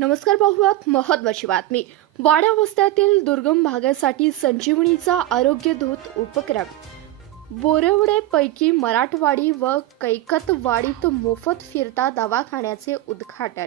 नमस्कार. पाहूयात महत्त्वाची बातमी. वाड्या वस्त्यातील दुर्गम भागासाठी संजीवनीचा आरोग्य दूत उपक्रम. बोरिवडे पैकी मराठवाडी व कैकतवाडीत मोफत फिरता दवाखान्याचे उद्घाटन.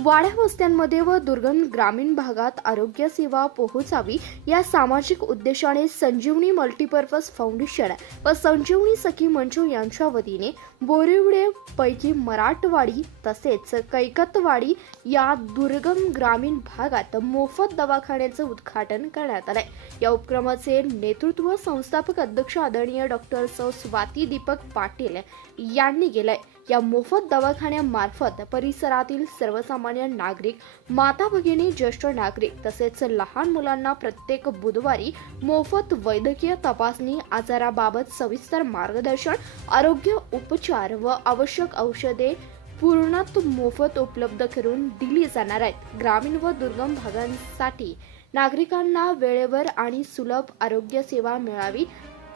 वाड्या वस्त्यांमध्ये व दुर्गम ग्रामीण भागात आरोग्य सेवा पोहोचावी या सामाजिक उद्देशाने संजीवनी मल्टीपर्पज फाउंडेशन व संजीवनी सखी मंच यांच्या वतीने बोरिवडे पैकी मराठवाडी तसेच कैकतवाडी या दुर्गम ग्रामीण भागात मोफत दवाखान्याचे उद्घाटन करण्यात आले. या उपक्रमाचे नेतृत्व संस्थापक अध्यक्ष आदरणीय डॉक्टर स्वाती दीपक पाटील यांनी केले. या मोफत दवाखान्यामार्फत परिसरातील सर्वसामान्य नागरिक, माता भगिनी, ज्येष्ठ नागरिक तसेच लहान मुलांना प्रत्येक बुधवारी मोफत वैद्यकीय तपासणी, आजाराबाबत सविस्तर मार्गदर्शन, आरोग्य उपचार व आवश्यक औषधे पूर्णत मोफत उपलब्ध करून दिली जाणार आहेत. ग्रामीण व दुर्गम भागांसाठी नागरिकांना वेळेवर आणि सुलभ आरोग्य सेवा मिळावी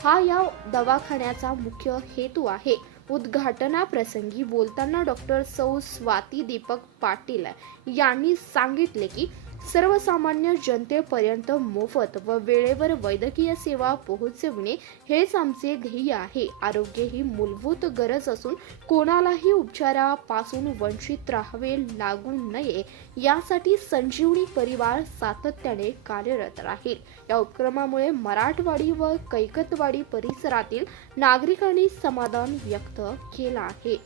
हा या दवाखान्याचा मुख्य हेतू आहे. उद्घाटनाप्रसंगी बोलताना डॉक्टर स्वाती दीपक पाटील यांनी सांगितले की सर्वसामान्य जनतेपर्यंत मोफत व वेळेवर वैद्यकीय सेवा पोहोचविणे हेच आमचे ध्येय आहे. आरोग्य ही मूलभूत गरज असून कोणालाही उपचारापासून वंचित राहावे लागू नये यासाठी संजीवनी परिवार सातत्याने कार्यरत राहील. या उपक्रमामुळे मराठवाडी व कैकतवाडी परिसरातील नागरिकांनी समाधान व्यक्त केलं आहे.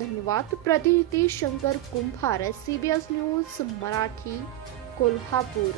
धन्यवाद. प्रतिनिधी शंकर कुंभार, CBS न्यूज मराठी, कोल्हापूर.